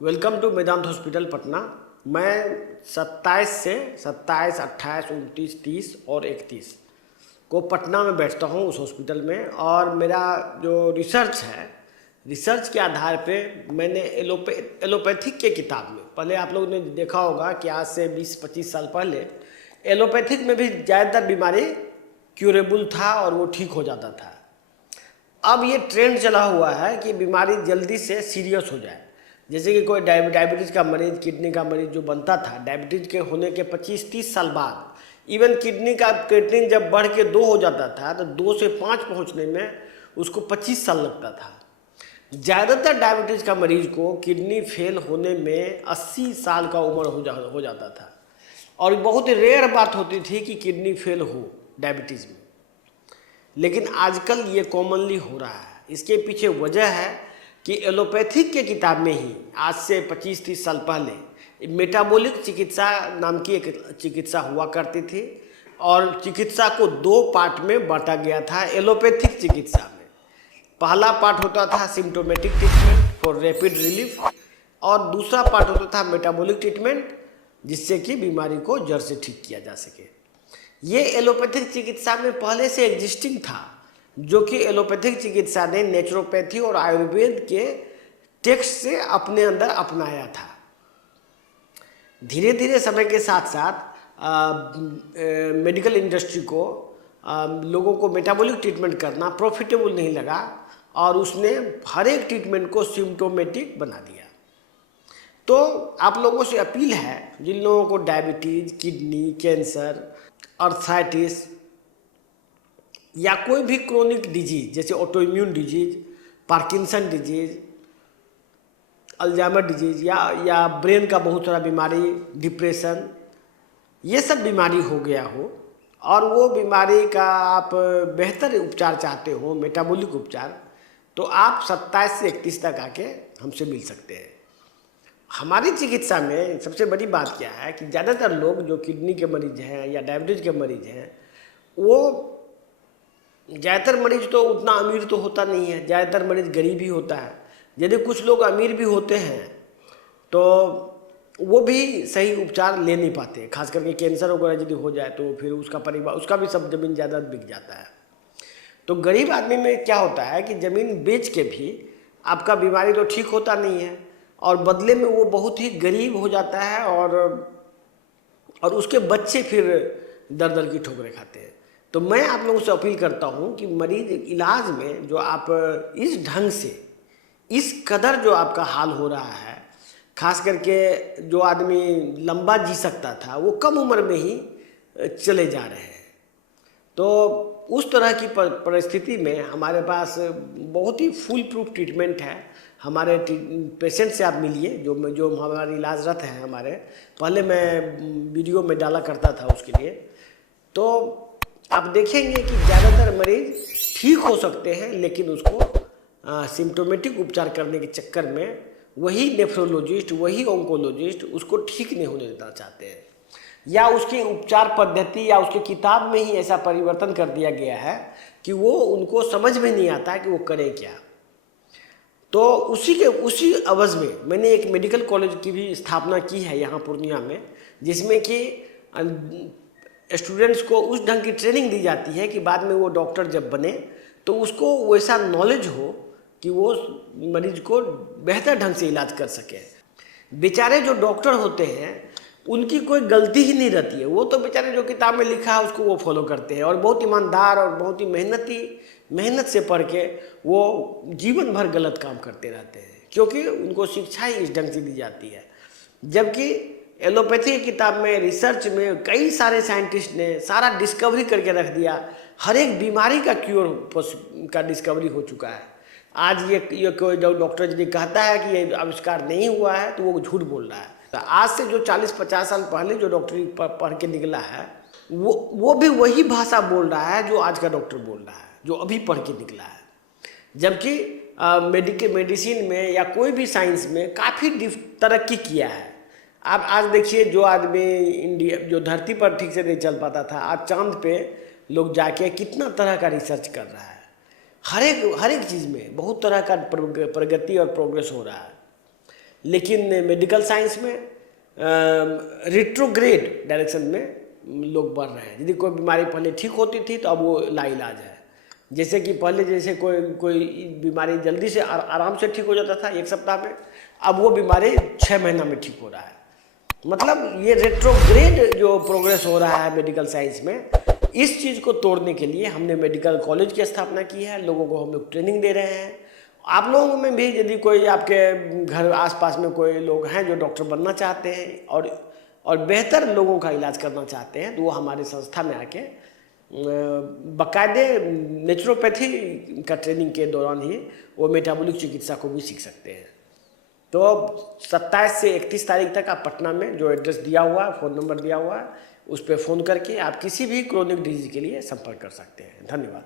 Welcome to Vedanta hospital Patna. मैं 27 से 27, 28, 29, 30 और 31 को पटना में बैठता हूँ उस हॉस्पिटल में। और मेरा जो रिसर्च है, रिसर्च के आधार पे मैंने एलोपैथिक के किताब में, पहले आप लोगों ने देखा होगा कि आज से 20-25 साल पहले एलोपैथिक में भी ज़्यादातर बीमारी क्यूरेबल था और वो ठीक हो जाता था। अब ये ट्रेंड चला हुआ है कि बीमारी जल्दी से सीरियस हो जाए। जैसे कि कोई डायबिटीज़ का मरीज़, किडनी का मरीज़ जो बनता था, डायबिटीज़ के होने के 25-30 साल बाद इवन किडनी का क्रिएटिनिन जब बढ़ के 2 हो जाता था तो 2 से 5 पहुंचने में उसको 25 साल लगता था। ज़्यादातर डायबिटीज़ का मरीज़ को किडनी फेल होने में 80 साल का उम्र हो जाता था। और बहुत रेयर बात होती थी कि किडनी फेल हो डायबिटीज़ में, लेकिन आजकल ये कॉमनली हो रहा है। इसके पीछे वजह है कि एलोपैथिक के किताब में ही आज से 25-30 साल पहले मेटाबॉलिक चिकित्सा नाम की एक चिकित्सा हुआ करती थी और चिकित्सा को 2 पार्ट में बांटा गया था। एलोपैथिक चिकित्सा में पहला पार्ट होता था symptomatic treatment for rapid relief और दूसरा पार्ट होता था मेटाबॉलिक ट्रीटमेंट, जिससे कि बीमारी को जड़ से ठीक किया जा सके। ये एलोपैथिक चिकित्सा में पहले से एग्जिस्टिंग था, जो कि एलोपैथिक चिकित्सा ने नेचुरोपैथी और आयुर्वेद के टेक्स्ट से अपने अंदर अपनाया था। धीरे धीरे समय के साथ साथ मेडिकल इंडस्ट्री को लोगों को मेटाबॉलिक ट्रीटमेंट करना प्रॉफिटेबल नहीं लगा और उसने हर एक ट्रीटमेंट को सिम्टोमेटिक बना दिया। तो आप लोगों से अपील है, जिन लोगों को डायबिटीज़, किडनी, कैंसर, अर्थराइटिस या कोई भी क्रोनिक डिजीज जैसे autoimmune disease, Parkinson disease, Alzheimer disease या ब्रेन का बहुत सारा बीमारी, डिप्रेशन, ये सब बीमारी हो गया हो और वो बीमारी का आप बेहतर उपचार चाहते हो, मेटाबॉलिक उपचार, तो आप 27 से 31 तक आके हमसे मिल सकते हैं। हमारी चिकित्सा में सबसे बड़ी बात क्या है कि ज़्यादातर लोग जो किडनी के मरीज हैं या डायबिटीज़ के मरीज हैं, वो ज़्यादातर मरीज तो उतना अमीर तो होता नहीं है, ज़्यादातर मरीज गरीब ही होता है। यदि कुछ लोग अमीर भी होते हैं तो वो भी सही उपचार ले नहीं पाते, खास करके कैंसर वगैरह यदि हो जाए तो फिर उसका परिवार, उसका भी सब ज़मीन जायदाद बिक जाता है। तो गरीब आदमी में क्या होता है कि ज़मीन बेच के भी आपका बीमारी तो ठीक होता नहीं है और बदले में वो बहुत ही गरीब हो जाता है और उसके बच्चे फिर दर दर की ठोकरें खाते हैं। तो मैं आप लोगों से अपील करता हूं कि मरीज इलाज में जो आप इस ढंग से, इस कदर जो आपका हाल हो रहा है, खास करके जो आदमी लंबा जी सकता था वो कम उम्र में ही चले जा रहे हैं। तो उस तरह की परिस्थिति में हमारे पास बहुत ही फुल प्रूफ ट्रीटमेंट है। हमारे पेशेंट से आप मिलिए जो हमारे इलाजरत हैं। हमारे पहले मैं वीडियो में डाला करता था उसके लिए, तो आप देखेंगे कि ज़्यादातर मरीज ठीक हो सकते हैं, लेकिन उसको सिम्टोमेटिक उपचार करने के चक्कर में वही नेफ्रोलॉजिस्ट, वही ऑन्कोलॉजिस्ट उसको ठीक नहीं होने देना चाहते हैं, या उसकी उपचार पद्धति या उसकी किताब में ही ऐसा परिवर्तन कर दिया गया है कि वो उनको समझ में नहीं आता कि वो करें क्या। तो उसी अवज में मैंने एक मेडिकल कॉलेज की भी स्थापना की है यहाँ पूर्णिया में, जिसमें कि स्टूडेंट्स को उस ढंग की ट्रेनिंग दी जाती है कि बाद में वो डॉक्टर जब बने तो उसको वैसा नॉलेज हो कि वो मरीज को बेहतर ढंग से इलाज कर सके। बेचारे जो डॉक्टर होते हैं उनकी कोई गलती ही नहीं रहती है, वो तो बेचारे जो किताब में लिखा है उसको वो फॉलो करते हैं और बहुत ईमानदार और बहुत ही मेहनत से पढ़ के वो जीवन भर गलत काम करते रहते हैं, क्योंकि उनको शिक्षा ही इस ढंग से दी जाती है। जबकि एलोपैथी की किताब में, रिसर्च में कई सारे साइंटिस्ट ने सारा डिस्कवरी करके रख दिया, हर एक बीमारी का क्योर का डिस्कवरी हो चुका है। आज ये कोई जो डॉक्टर यदि कहता है कि ये आविष्कार नहीं हुआ है तो वो झूठ बोल रहा है। तो आज से जो 40-50 साल पहले जो डॉक्टरी पढ़ के निकला है वो भी वही भाषा बोल रहा है जो आज का डॉक्टर बोल रहा है, जो अभी पढ़ के निकला है। जबकि मेडिसिन में या कोई भी साइंस में काफ़ी तरक्की किया है। आप आज देखिए, जो आदमी इंडिया जो धरती पर ठीक से नहीं चल पाता था, आज चांद पे लोग जाके कितना तरह का रिसर्च कर रहा है। हर एक चीज़ में बहुत तरह का प्रगति और प्रोग्रेस हो रहा है। लेकिन मेडिकल साइंस में रिट्रोग्रेड डायरेक्शन में लोग बढ़ रहे हैं। यदि कोई बीमारी पहले ठीक होती थी तो अब वो लाइलाज है। जैसे कि पहले जैसे कोई बीमारी जल्दी से आराम से ठीक हो जाता था 1 सप्ताह में, अब वो बीमारी 6 महीना में ठीक हो रहा है। मतलब ये रेट्रोग्रेड जो प्रोग्रेस हो रहा है मेडिकल साइंस में, इस चीज़ को तोड़ने के लिए हमने मेडिकल कॉलेज की स्थापना की है। लोगों को हम लोग ट्रेनिंग दे रहे हैं। आप लोगों में भी यदि कोई आपके घर आसपास में कोई लोग हैं जो डॉक्टर बनना चाहते हैं और बेहतर लोगों का इलाज करना चाहते हैं, तो वो हमारी संस्था में आके बाकायदे नेचुरोपैथी का ट्रेनिंग के दौरान ही वो मेटाबॉलिक चिकित्सा को भी सीख सकते हैं। तो 27 से 31 तारीख तक आप पटना में जो एड्रेस दिया हुआ है, फ़ोन नंबर दिया हुआ है, उस पर फ़ोन करके आप किसी भी क्रोनिक डिजीज़ के लिए संपर्क कर सकते हैं। धन्यवाद।